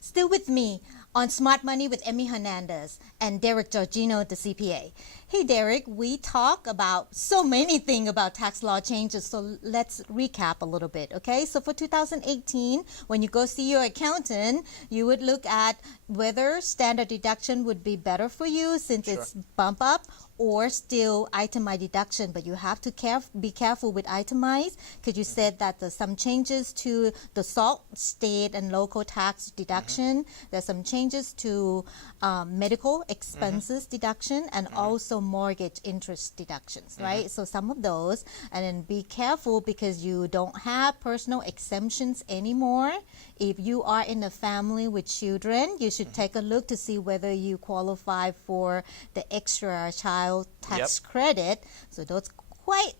Still with me on Smart Money with Emmy Hernandez and Derek Georgino, the CPA. Hey Derek, we talk about so many things about tax law changes, so let's recap a little bit, okay? So for 2018, when you go see your accountant, you would look at whether standard deduction would be better for you since it's bump up, or still itemized deduction, but you have to be careful with itemized because you said that there's some changes to the SALT, state and local tax deduction. There's some changes to medical expenses deduction and also mortgage interest deductions, right? So some of those, and then be careful because you don't have personal exemptions anymore. If you are in a family with children, you should take a look to see whether you qualify for the extra child tax credit. So those quite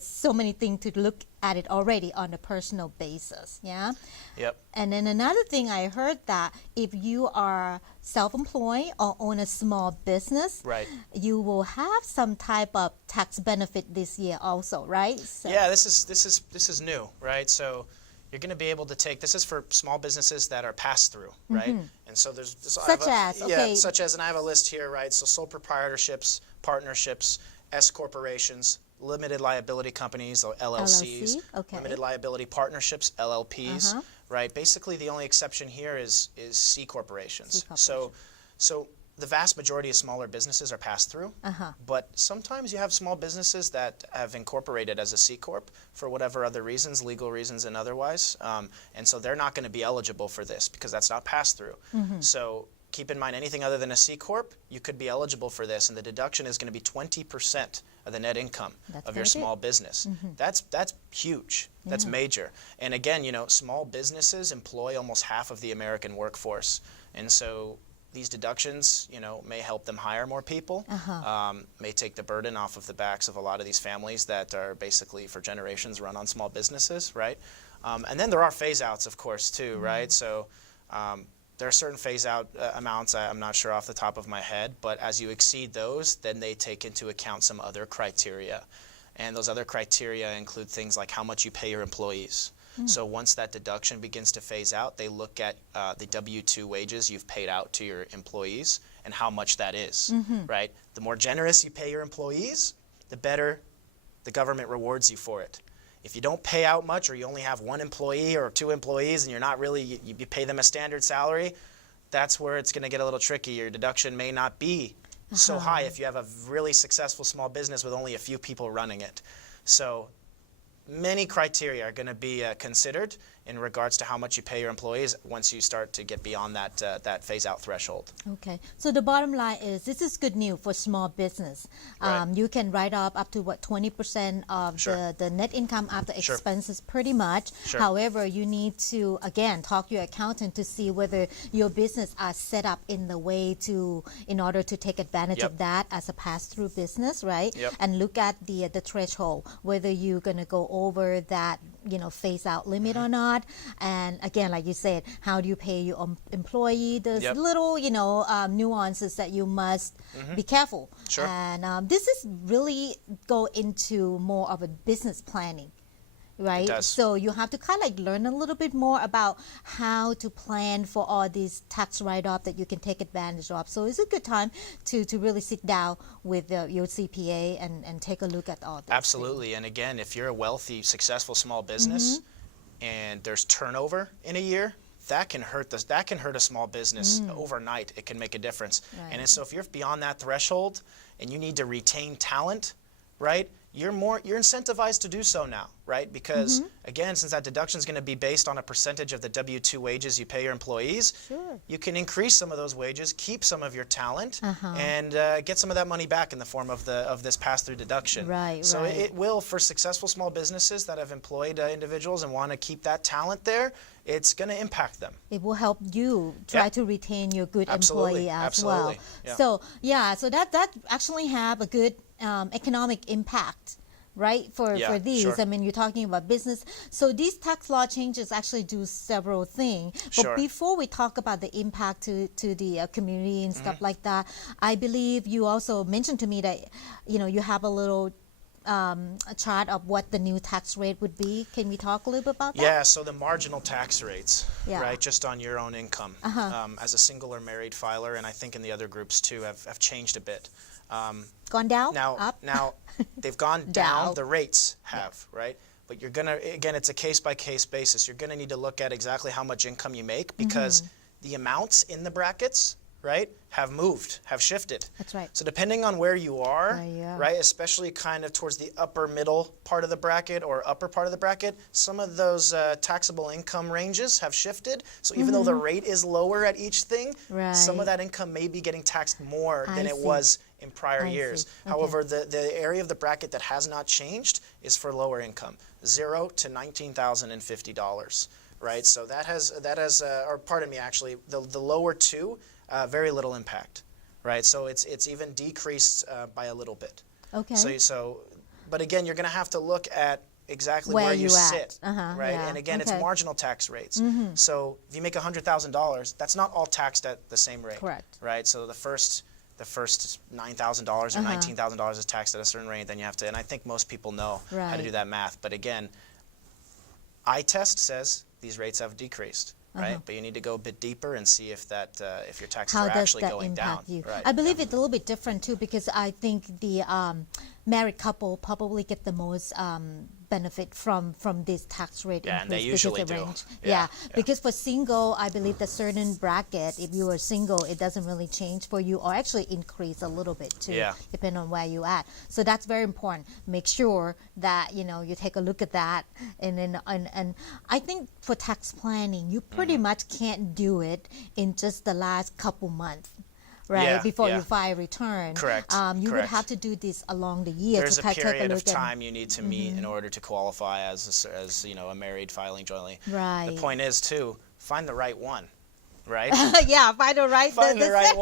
so many things to look at it already on a personal basis. Yeah. Yep. And then another thing I heard that if you are self-employed or own a small business, Right. you will have some type of tax benefit this year also, right? So, Yeah, this is new, right? So you're going to be able to take, this is for small businesses that are pass through, right? And so there's Such as, okay. Yeah, such as, and I have a list here, right? So sole proprietorships, partnerships, S corporations, limited liability companies, or LLCs, okay. limited liability partnerships, LLPs, right? Basically, the only exception here is C corporations. So the vast majority of smaller businesses are pass through, but sometimes you have small businesses that have incorporated as a C corp for whatever other reasons, legal reasons and otherwise, and so they're not going to be eligible for this because that's not pass through. So keep in mind, anything other than a C corp, you could be eligible for this, and the deduction is going to be 20% of the net income of your small business. That's huge. That's major. And again, you know, small businesses employ almost half of the American workforce, and so these deductions, you know, may help them hire more people, may take the burden off of the backs of a lot of these families that are basically for generations run on small businesses, right? And then there are phase-outs, of course, too, right? So there are certain phase-out amounts, I'm not sure off the top of my head, but as you exceed those, then they take into account some other criteria. And those other criteria include things like how much you pay your employees. So once that deduction begins to phase out, they look at the W-2 wages you've paid out to your employees and how much that is, right? The more generous you pay your employees, the better the government rewards you for it. If you don't pay out much, or you only have one employee or two employees and you're not really, you pay them a standard salary, that's where it's going to get a little tricky. Your deduction may not be so high if you have a really successful small business with only a few people running it. So many criteria are going to be considered in regards to how much you pay your employees once you start to get beyond that phase-out threshold. Okay, so the bottom line is this is good news for small business. Right. You can write up to what 20% of the net income after expenses, pretty much. However, you need to again talk to your accountant to see whether your business are set up in the way in order to take advantage of that as a pass-through business, right? And look at the threshold, whether you're going to go over that phase-out limit or not. And again, like you said, how do you pay your employee? There's little, nuances that you must be careful. And this is really go into more of a business planning, right? It does. So you have to kind of like learn a little bit more about how to plan for all these tax write-off that you can take advantage of. So it's a good time to really sit down with your CPA and take a look at all this. Absolutely. And again, if you're a wealthy, successful small business, and there's turnover in a year, that can hurt a small business overnight. It can make a difference. And so if you're beyond that threshold and you need to retain talent, right, you're incentivized to do so now, right? Because again, since that deduction is going to be based on a percentage of the W-2 wages you pay your employees, you can increase some of those wages, keep some of your talent, and get some of that money back in the form of this pass-through deduction. So it will, for successful small businesses that have employed individuals and want to keep that talent there, it's going to impact them. It will help you try to retain your good employee as well. So so that actually have a good economic impact, right, for these. I mean, you're talking about business. So these tax law changes actually do several things. But before we talk about the impact to the community and stuff like that, I believe you also mentioned to me that, you have a little a chart of what the new tax rate would be. Can we talk a little bit about that? Yeah, so the marginal tax rates, Yeah. right, just on your own income, as a single or married filer, and I think in the other groups too, have changed a bit. Gone down? Now, Up? now they've gone down. The rates have, right? But you're gonna, again, it's a case-by-case basis. You're gonna need to look at exactly how much income you make, because the amounts in the brackets, right, have moved, have shifted. That's right. So depending on where you are, Yeah. right, especially kind of towards the upper middle part of the bracket or upper part of the bracket, some of those taxable income ranges have shifted. So even though the rate is lower at each thing, some of that income may be getting taxed more than it was in prior years. However, the area of the bracket that has not changed is for lower income, $0 to $19,050, right? So that has, or pardon me, actually, the lower two, very little impact, right? So it's even decreased by a little bit. Okay. So, but again, you're going to have to look at exactly where you sit, right? Yeah. And again, it's marginal tax rates. So if you make $100,000, that's not all taxed at the same rate. Correct. Right. So the first $9,000 or $19,000 is taxed at a certain rate. Then you have to, and I think most people know how to do that math. But again, iTest says these rates have decreased. Right, but you need to go a bit deeper and see if that if your taxes are actually going down. How does that impact you? Right. I believe it's a little bit different too, because I think the married couple probably get the most benefit from this tax rate increase. And they usually do. Range. Yeah, because for single, I believe the certain bracket, if you are single, it doesn't really change for you, or actually increase a little bit too, depending on where you at. So that's very important. Make sure that you take a look at that, and then and I think for tax planning, you pretty much can't do it in just the last couple months. Right, before you file a return. Correct. You would have to do this along the year. There's to a take period a of look time you need to meet in order to qualify as a married filing jointly. Right. The point is too, find the right one. Right? Yeah, find the right one. the right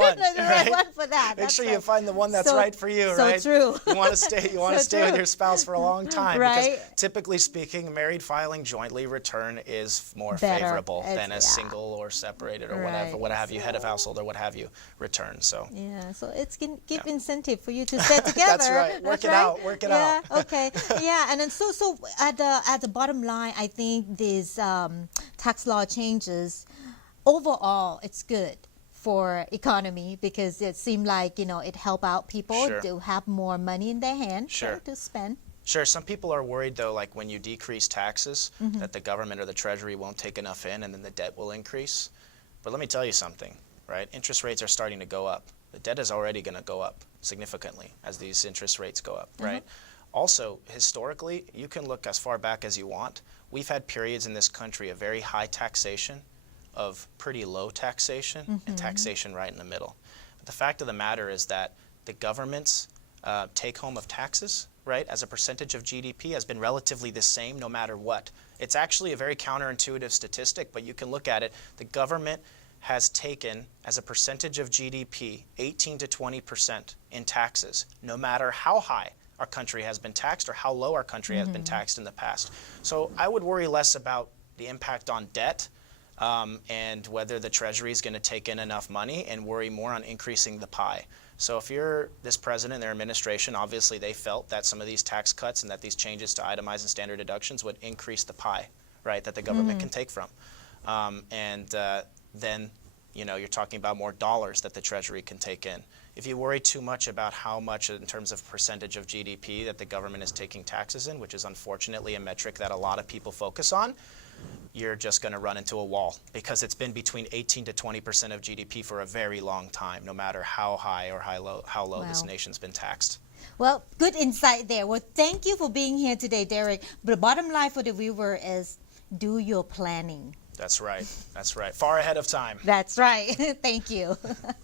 one for that. Make sure you find the one that's right for you, so right? True. You want to stay with your spouse for a long time, right? Because typically speaking, married filing jointly return is more Better. favorable than a single or separated or whatever, what have you, head of household or what have you, return. So so it's give incentive for you to stay together. That's right. Work it out. Okay. Yeah, and then so at the bottom line, I think these tax law changes, overall, it's good for economy, because it seemed like it help out people to have more money in their hand to spend. Sure. Some people are worried though, like when you decrease taxes, that the government or the Treasury won't take enough in, and then the debt will increase. But let me tell you something, right? Interest rates are starting to go up. The debt is already going to go up significantly as these interest rates go up, right? Also, historically, you can look as far back as you want. We've had periods in this country of very high taxation, of pretty low taxation, and taxation right in the middle. But the fact of the matter is that the government's take home of taxes, right, as a percentage of GDP has been relatively the same no matter what. It's actually a very counterintuitive statistic, but you can look at it. The government has taken, as a percentage of GDP, 18 to 20% in taxes, no matter how high our country has been taxed or how low our country has been taxed in the past. So I would worry less about the impact on debt and whether the Treasury is going to take in enough money, and worry more on increasing the pie. So if you're this president and their administration, obviously they felt that some of these tax cuts and that these changes to itemized and standard deductions would increase the pie, right, that the government can take from. Then you're talking about more dollars that the Treasury can take in. If you worry too much about how much in terms of percentage of GDP that the government is taking taxes in, which is unfortunately a metric that a lot of people focus on, you're just going to run into a wall, because it's been between 18 to 20% of GDP for a very long time, no matter how high or how low this nation's been taxed. Well, good insight there. Well, thank you for being here today, Derek. But the bottom line for the viewer is do your planning. That's right. That's right. Far ahead of time. That's right. Thank you.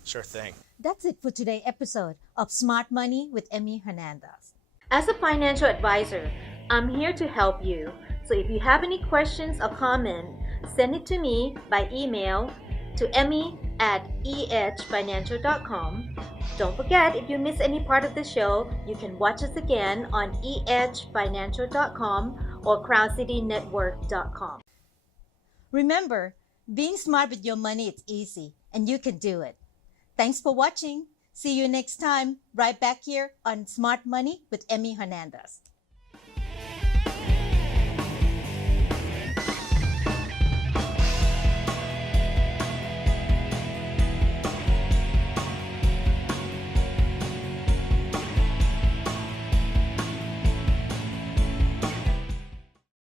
Sure thing. That's it for today's episode of Smart Money with Emmy Hernandez. As a financial advisor, I'm here to help you. So if you have any questions or comments, send it to me by email to emmy@ehfinancial.com. Don't forget, if you miss any part of the show, you can watch us again on ehfinancial.com or crowncitynetwork.com. Remember, being smart with your money is easy, and you can do it. Thanks for watching. See you next time, right back here on Smart Money with Emmy Hernandez.